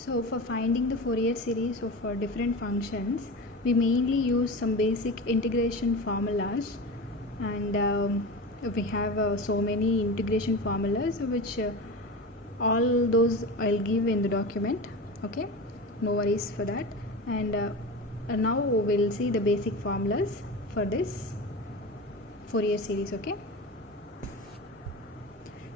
So for finding the Fourier series of different functions, we mainly use some basic integration formulas, and we have so many integration formulas which all those I'll give in the document. Okay, no worries for that. And now we'll see the basic formulas for this Fourier series. Okay,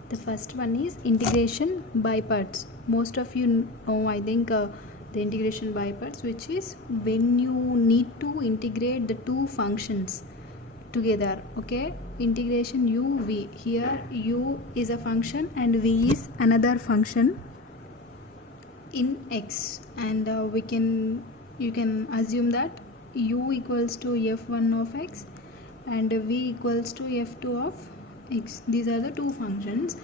the first one is integration by parts. Most of you know, I think, the integration by parts, which is when you need to integrate the two functions together. Okay, integration u v. Here u is a function and v is another function in x, and you can assume that u equals to f1 of x and v equals to f2 of x. These are the two functions.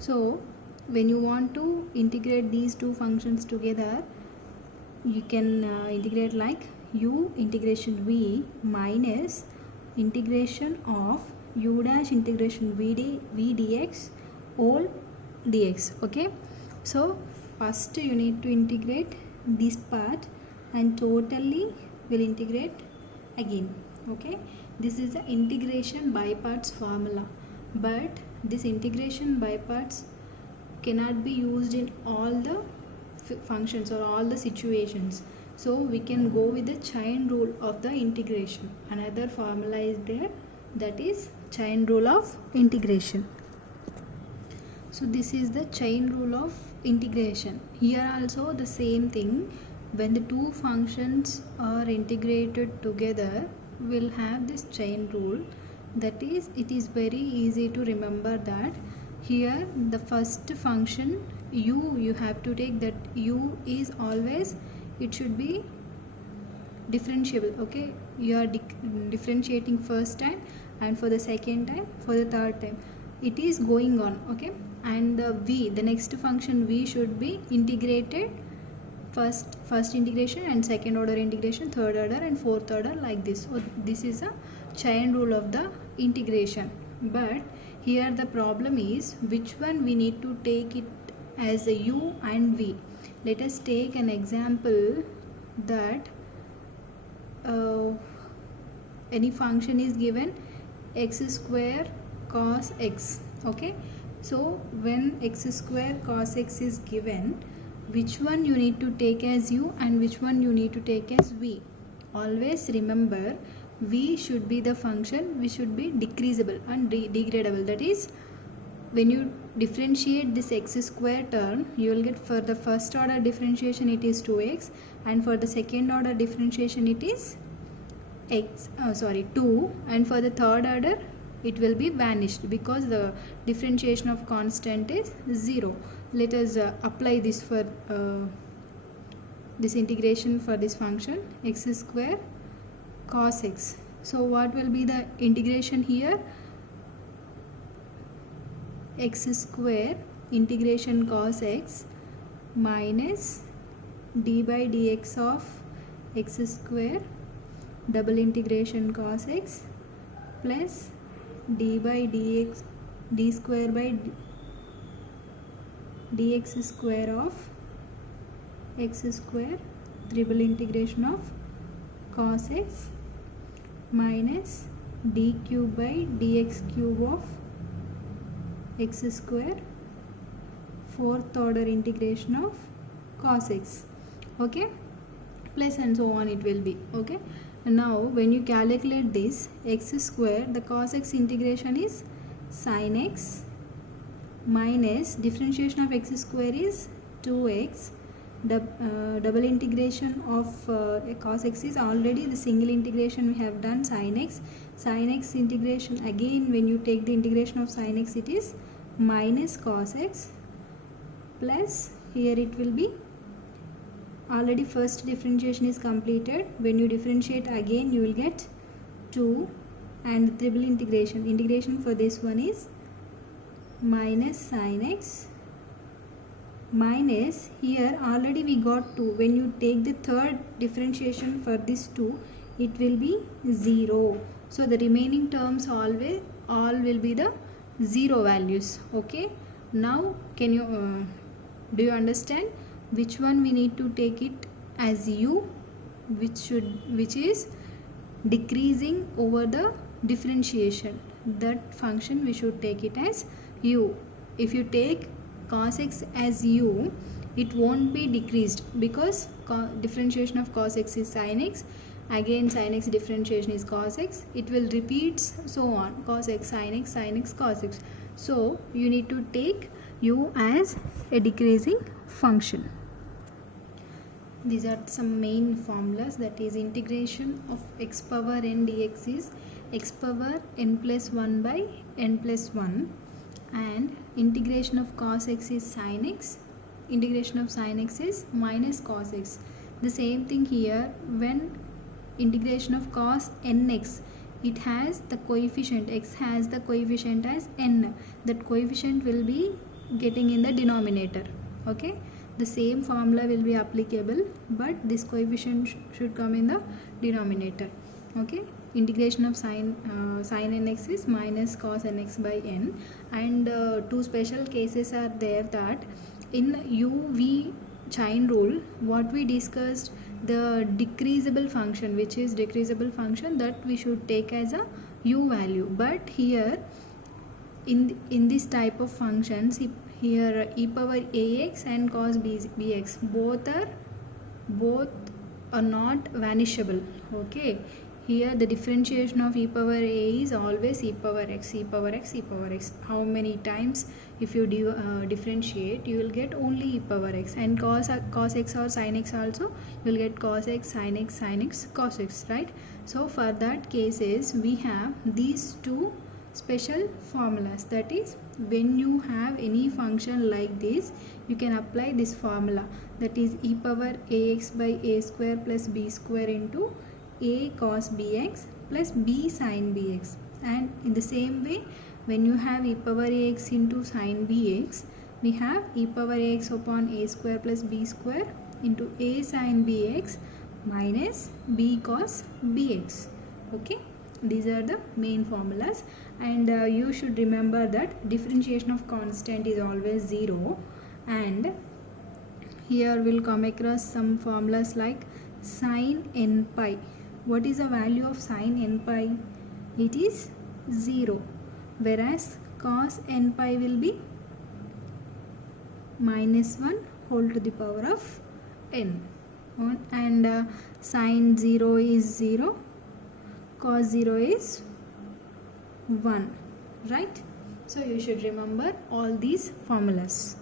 So when you want to integrate these two functions together, you can integrate like u integration v minus integration of u dash integration v dx whole dx. Okay, so first you need to integrate this part and totally will integrate again. Okay, this is the integration by parts formula, but this integration by parts cannot be used in all the functions or all the situations. So we can go with the chain rule of the integration. Another formula is there, that is chain rule of integration. So this is the chain rule of integration. Here also the same thing. When the two functions are integrated together, we'll have this chain rule. That is, it is very easy to remember that here the first function u, you have to take that u is always, it should be differentiable. Okay, you are differentiating first time, and for the second time, for the third time, it is going on. Okay, and the v, the next function v, should be integrated first integration and second order integration, third order and fourth order, like this. So this is a chain rule of the integration. But here the problem is which one we need to take it as a u and v. Let us take an example that any function is given x square cos x. Okay, so when x square cos x is given, which one you need to take as u and which one you need to take as v. Always remember, v should be the function which should be decreasable and degradable. That is, when you differentiate this x square term, you will get, for the first order differentiation it is 2x, and for the second order differentiation it is 2, and for the third order it will be vanished because the differentiation of constant is 0. Let us apply this for this integration for this function x square cos x. So what will be the integration here? X square integration cos x minus d by dx of x square double integration cos x plus d by dx d square by dx square of x square triple integration of cos x minus d cube by dx cube of x square fourth order integration of cos x. Okay, plus and so on it will be. Okay, now when you calculate this x square, the cos x integration is sin x minus differentiation of x square is 2x. Double integration of cos x is already the single integration we have done, sin x. Sin x integration, again when you take the integration of sin x, it is minus cos x, plus here it will be, already first differentiation is completed. When you differentiate again, you will get 2, and triple integration for this one is minus sin x minus, here already we got 2. When you take the third differentiation for this 2, it will be 0. So the remaining terms all will be the 0 values. Okay, now can you do you understand which one we need to take it as u, which is decreasing over the differentiation. That function we should take it as u. If you take cos x as u, it won't be decreased because differentiation of cos x is sin x, again sin x differentiation is cos x, it will repeat so on, cos x sin x cos x. So you need to take u as a decreasing function. These are some main formulas, that is integration of x power n dx is x power n plus 1 by n plus 1, and integration of cos x is sin x, integration of sin x is minus cos x. The same thing here, when integration of cos nx, it has the coefficient, x has the coefficient as n, that coefficient will be getting in the denominator. Okay, the same formula will be applicable, but this coefficient should come in the denominator. Okay, integration of sin nx is minus cos nx by n, and two special cases are there, that in uv chain rule, what we discussed, the decreasable function, which is decreasable function, that we should take as a u value. But here in this type of functions, here e power ax and cos bx both are not vanishable. Okay, here the differentiation of e power a is always e power x, e power x, e power x. How many times if you differentiate, you will get only e power x, and cos x or sin x also, you will get cos x, sin x, cos x, right? So for that cases, we have these two special formulas, that is when you have any function like this, you can apply this formula, that is e power ax by a square plus b square into a cos bx plus b sin bx. And in the same way, when you have e power ax into sin bx, we have e power ax upon a square plus b square into a sin bx minus b cos bx. Okay, these are the main formulas, and you should remember that differentiation of constant is always 0, and here we'll come across some formulas like sin n pi. What is the value of sin n pi? It is 0, whereas cos n pi will be minus 1 whole to the power of n, and sin 0 is 0, cos 0 is 1, right? So you should remember all these formulas.